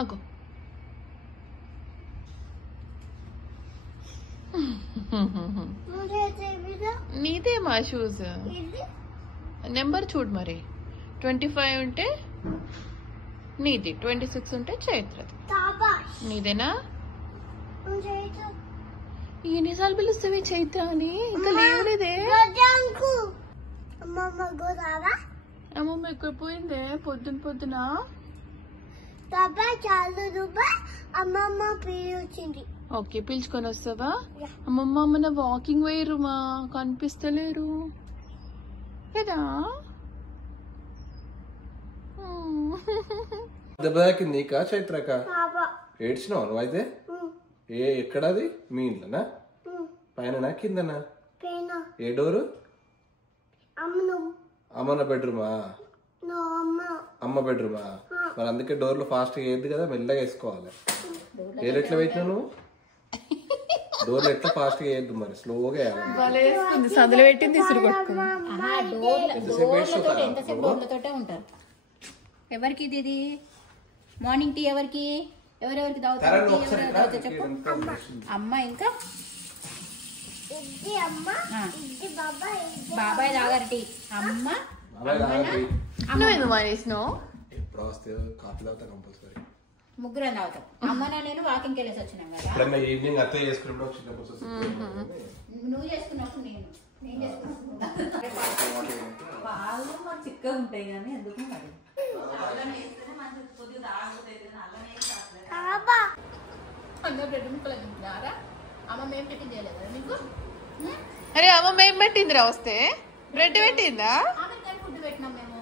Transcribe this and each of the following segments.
అగో నీదే మా షూస్ నెంబర్ చూడు మరి 25 ఉంటే నీది 26 ఉంటే చైత్రది నీదేనా ఎన్నిసార్లు పిలుస్తావే చైత్ర అని ఇంకా లేవులేదే అమ్మమ్మ ఎక్కడ పోయిందే పొద్దున అమ్మమ్మ పిలిచింది. ఓకే పిలుచుకొని వస్తావా? అమ్మమ్మ మన వాకింగ్ వేయరు మా కనిపిస్తలేరు కదా. దెబ్బ తాకింది నీకా చైత్రక? ఏడ్చినావు నువ్వు అయితే? ఎక్కడది? మీ ఇంట్లోనా? పైన కిందనా? ఏ డోరు? అమ్మన బెడ్రూమా? అమ్మ బెడ్రూమా? మరి అందుకే డోర్లు ఫాస్ట్ గా వేయద్దు కదా, మెల్లగా వేసుకోవాలి. ఏరు ఎట్లా పెట్టినా నువ్వు? డోర్లు ఎట్లా ఫాస్ట్ గా వేయద్దు, మరి స్లోగా వేయాలి. సదులు పెట్టింది ఉంటారు. ఎవరికి ఇది మార్నింగ్ టీ? ఎవరికి ఎవరెవరికి తాగుతారు చెప్పు. అమ్మ ఇంకా బాబాయ్ తాగారు టీ. అమ్మ ముగ్గురం తాగుతాం. అమ్మ నేను వాకింగ్కి వెళ్ళేసి వచ్చినాం కదా. ఈవినింగ్ అత్త చేసుకున్నప్పుడు నువ్వు చేసుకున్నప్పుడు నేను పాలు చిక్కగా ఉంటాయి కానీ ఎందుకు మరి అందరూ బ్రెడ్ ముక్కలు తింటున్నారా? అమ్మ ఏం పెట్టింది చేయలేదా నీకు? అరే అమ్మ ఏం పెట్టిందిరా? వస్తే బ్రెడ్ పెట్టిందా? ఫుడ్ పెట్టినాం మేము.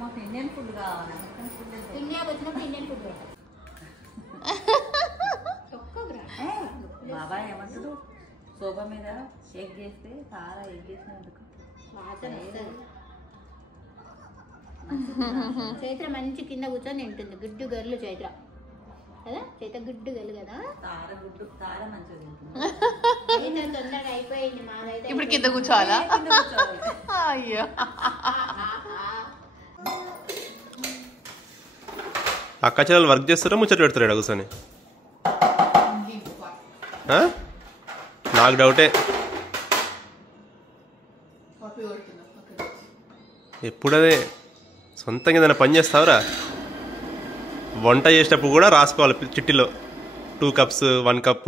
మాకు ఇండియన్ ఫుడ్ కావాలి. ఇండియాకి వచ్చినప్పుడు ఇండియన్ ఫుడ్ పెట్టాం. బాబాయ్ ఏమంటాడు, సోఫా మీద షేక్ చేస్తే చాలా ఎగ్ చేసినందుకు చైత్ర మంచి కింద కూర్చొని తింటుంది. గుడ్డు గర్లు చైత్ర కదా. చైత్ర గుడ్డు గర్లు కదా. తార మంచిగా తింటుంది. తొందరగా అయిపోయింది మాదైతే. ఇప్పుడు కింద కూర్చోవాలా? అయ్యో అక్క చెల్లెలు వర్క్ చేస్తారా ముచ్చట పెడతారు కూర్చొని? నాకు డౌటే. ఎప్పుడదే సొంతంగా ఏదైనా పని చేస్తావురా? వంట చేసేటప్పుడు కూడా రాసుకోవాలి చిట్టిలో 2 cups 1 cup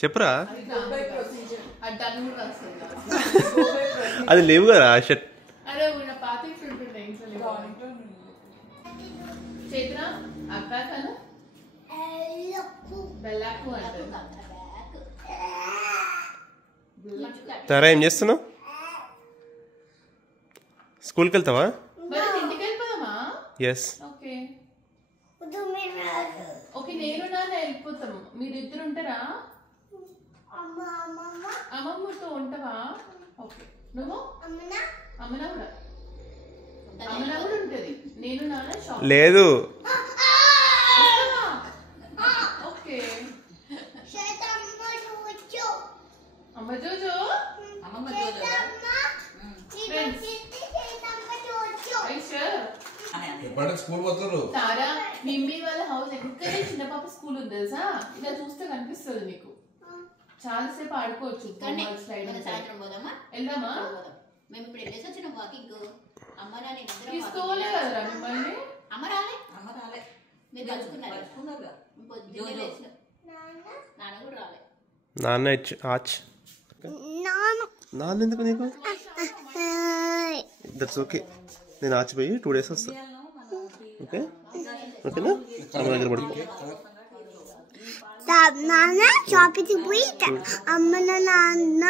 చెప్పురా. అది లేవు కదా షర్ట్. తారా ఏం చేస్తున్నావు? స్కూల్కి వెళ్తావా? ఎస్. ఓకే నేను నాన్న వెళ్ళిపోతాము. మీరిద్దరు ఉంటారా? అమ్మమ్మతో ఉంటావా? ఓకే నువ్వు? అమ్మనా కూడా ఉంటది. నేను నాన్న షాప్ లేదు. ఓకే అమ్మ జోజో స్కూల్ పోతారు. తారా నిమ్మి వాళ్ళ హౌస్ ఎక్కడే చిన్న పాప స్కూల్ ఉంది తెలుసా? ఇలా చూస్తే కనిపిస్తుంది నీకు. చాలా సేపు ఆడుకోవచ్చు. సాయంత్రం పోదామా? వెళ్దామా? మేము ఇప్పుడు వెళ్ళేసి వచ్చిన వాకింగ్. అమ్మ తీసుకోలే కదరా మిమ్మల్ని? అమ్మ రాలే మీరు కలుసుకున్నారు. నాన్న కూడా రాలే. నాన్న ఎందుకు నీకు? That's okay. నేను ఆచిపోయి 2 days వస్తా. ఓకే ఓకేనా? అమ్మ దగ్గర పడుకో. నాన్న షాపింగ్కి పోయి అమ్మ నాన్న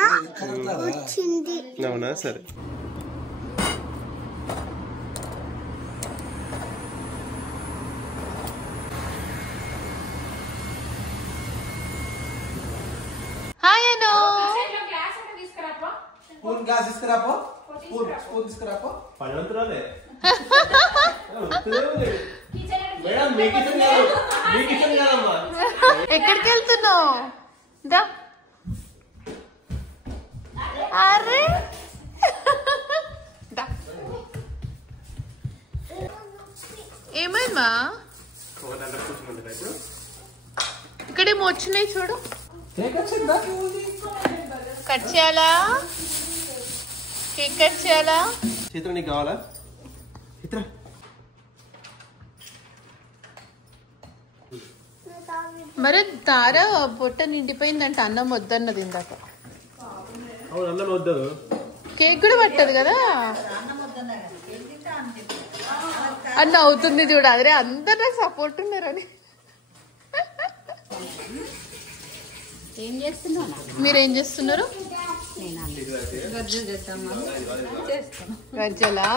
వచ్చింది. అవునా? సరే. హాయ్ అను. గ్లాస్ తీసుకురాపో. స్పూన్ తీసుకురాపో. పనివంతురాలే. ఎక్కడికి వెళ్తున్నావు? దా. అరే ఏమైందా ఇక్కడేమో వచ్చినాయి చూడు. కట్ చేయాలా? కేక్ కట్ చేయాలా? చిత్ర నీకు కావాలా? చిత్ర మరి తార పొట్ట నిండిపోయిందంట, అన్నం వద్దన్నది ఇందాక. అన్నం వద్దు, కేక్ కూడా పట్టదు కదా అన్న. అవుతుంది చూడ, అదే అందరు నాకు సపోర్ట్ ఉన్నారని. ఏం చేస్తున్నావు? మీరేం చేస్తున్నారు? గజ్జలా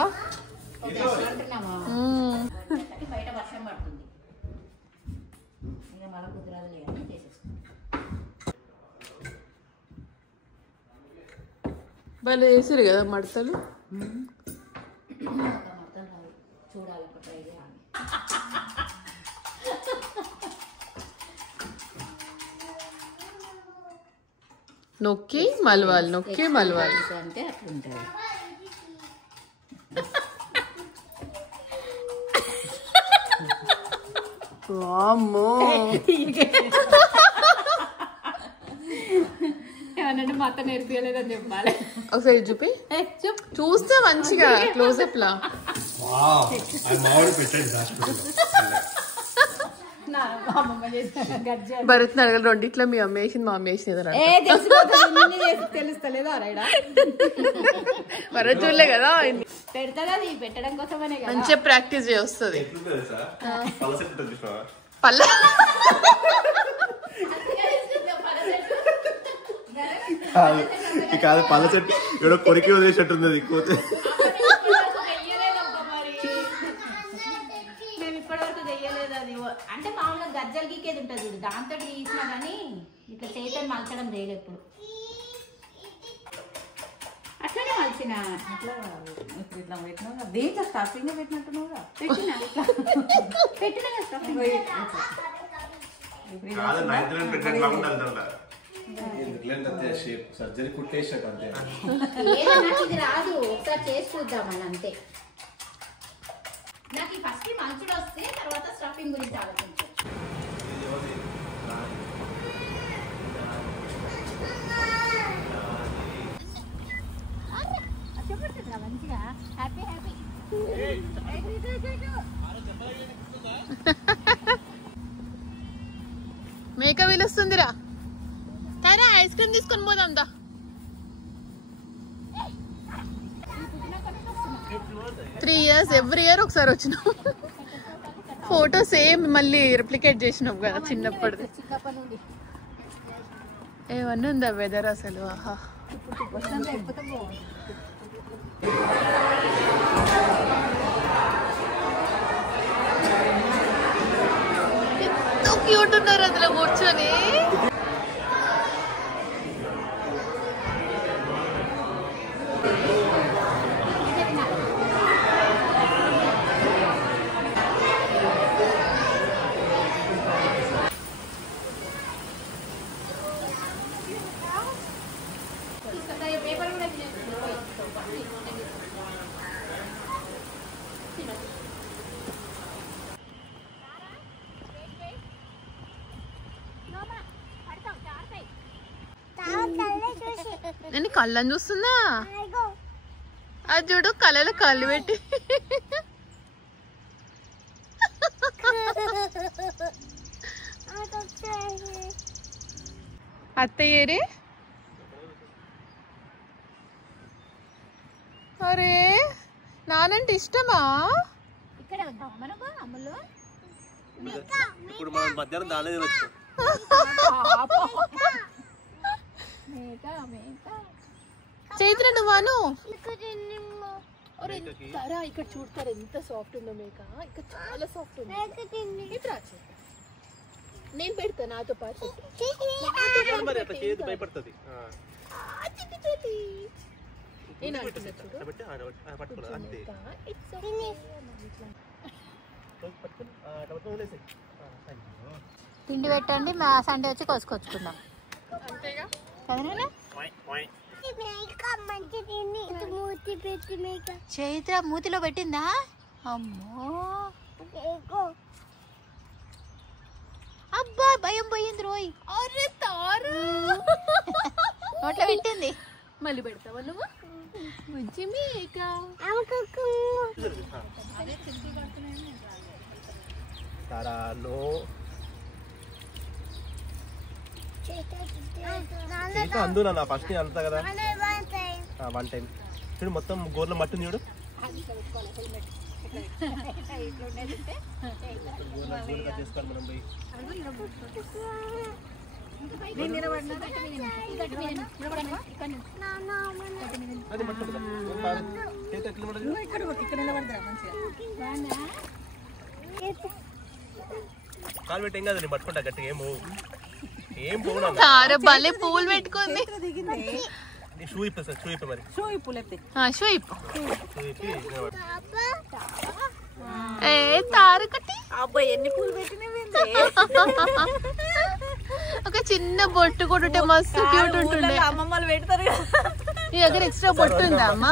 బయట వర్షం పడుతుంది, ఇంకా మళ్ళీ కుదరదు లేదని చేసేస్తాం. వాళ్ళు చేసారు కదా మడతలు. మొత్తం రాదు, చూడాలి ఒక ట్రై చేయాలి. నొక్కి మలవాలి, నొక్కి మలవాలి అంటే అట్లుంటుంది. వామ్మో. ఏమనంటే మా అత్త నేర్పించలేదని చెప్పాలి. ఒకసారి చూపి, చూస్తే మంచిగా క్లోజప్ లా. భరత్ నగర్ రెండిట్లో మీ అమ్మ వేసింది, మా అమ్మ వేసింది. తెలుస్తలేదా? భరత్ చూడలే కదా, పెడతా పెట్టడం కోసమనే కదా. మంచిగా ప్రాక్టీస్ చేస్తుంది. పల్ల కాదు, పళ్ళ చెట్టు ఇక్కడ కొరికి వదిలేసేట్టున్నది. మేము ఇప్పటివరకు చెయ్యలేదు అది. అంటే మామూలుగా గజ్జలు గీకేది ఉంటుంది చూడు, దాంతో గీసినా కానీ ఇట్లా చేతిని మలచడం చేయలేదు ఎప్పుడు. అట్లనే మలిచిన అట్లా ఇప్పుడు ఇట్లా పెట్టినావు, దీంట్లో స్టఫింగ్ పెట్టినట్టున్నావుగా. పెట్టినా ఇట్లా పెట్టినా స్టఫింగ్. సర్జరీ కుట్టేసినట్టు అంతే. ఏదన్నా ఇది రాదు, ఒకసారి చేసి చూద్దామని అంతే. నాకు ఈ ఫస్ట్ మంచుడు వస్తే తర్వాత స్టఫింగ్ గురించి ఆలోచించు. మంచిగా హ్యాపీ హ్యాపీ. మేక వీలుస్తుందిరా. సరే ఐస్ క్రీమ్ తీసుకొని పోదాం దా. త్రీ ఇయర్స్ ఎవ్రీ ఇయర్ ఒకసారి వచ్చినాం. ఫోటో సేమ్ మళ్ళీ రిప్లికేట్ చేసినాం కదా చిన్నప్పటిది. ఏమన్నా ఉందా వెదర్ అసలు? ఆహా, ఎంతో క్యూట్ ఉన్నారు అందులో కూర్చొని. పేపర్ కూడా నేను కళ్ళని చూస్తున్నా. అది చూడు, కళ్ళలో కళ్ళు పెట్టి. అత్తయ్యేరే. అరే నానంటే ఇష్టమా? ఇక్కడ ఉంటాం మనకు అమ్ములు. ఇప్పుడు మనం మధ్యాహ్నం దానే తినొచ్చు. చైత్ర నువ్వాను ఇక్కడ చూడతారు ఎంత సాఫ్ట్ ఉందో మేక. ఇక్కడ చాలా సాఫ్ట్ ఉంది. నేను పెడతా నాతో పాటు. భయపడుతుంది. తిండి పెట్టండి, మా సండే వచ్చి కోసుకొచ్చుకుందాం. చైత్ర మూతిలో పెట్టిందా? అమ్మో, అబ్బా భయం పోయింది రోయ్. అరే తారు నోట్లో పెట్టింది. మళ్ళీ పెడతావా నువ్వు? బుజ్జి మేక. అందు నా ఫస్ట్ అంతా కదా 1 టైం చూడు మొత్తం గోర్ల మట్టు చూడు. చేసుకోవాలి మనం పోయి. కాలు పెట్టి ఏం కాదు, నేను పట్టుకుంటా గట్టిగా. ఏం పోనా భలే పూలు పెట్టుకుంది. షూ ఇప్ప సార్, షూ ఇప్ప మరి. షూ ఇప్పు. షూ ఇప్పి తారు కట్టి. అబ్బాయి ఎన్ని పూలు పెట్టినవి. ఒక చిన్న బొట్టు కూడా మస్తు క్యూట్ ఉంటుండే. అమ్మమ్మలు పెడతారు నీ దగ్గర ఎక్స్ట్రా బొట్టు ఉందా అమ్మా?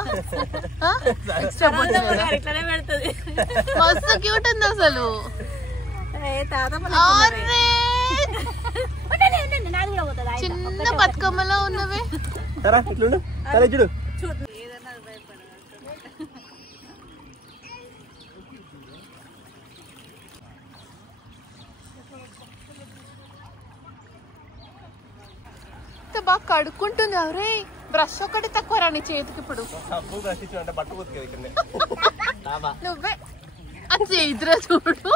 ఎక్స్ట్రా బొట్టు ఇట్లానే పెడుతుంది. మస్తు క్యూట్ ఉంది అసలు. చిన్న బతుకమ్మలో ఉన్నవే. చూడు బాగా కడుక్కుంటుంది. అవరే బ్రష్ ఒకటి తక్కువ రాని చేతికి. ఇప్పుడు నువ్వే ఆ చేతిరా చూడు.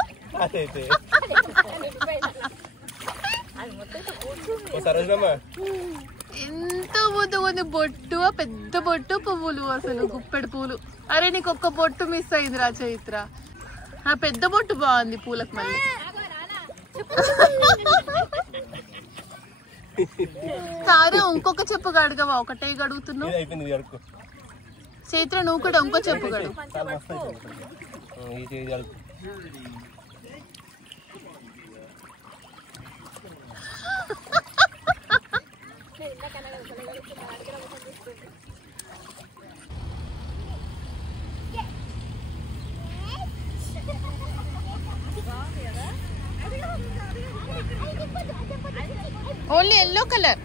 ఎంత ముద్దు బొట్టు, పెద్ద బొట్టు, పువ్వులు, అసలు గుప్పెడు పూలు. అరే నీకు ఒక్క బొట్టు మిస్ అయింది రా చైత్ర. ఆ పెద్ద బొట్టు బాగుంది పూలకు. మళ్ళీ సారు ఇంకొక చెప్పు గడగవా? ఒకటే గడుగుతున్నావు చైత్ర. నువ్వు కూడా ఇంకో చెప్పు గడు. Only yellow colour.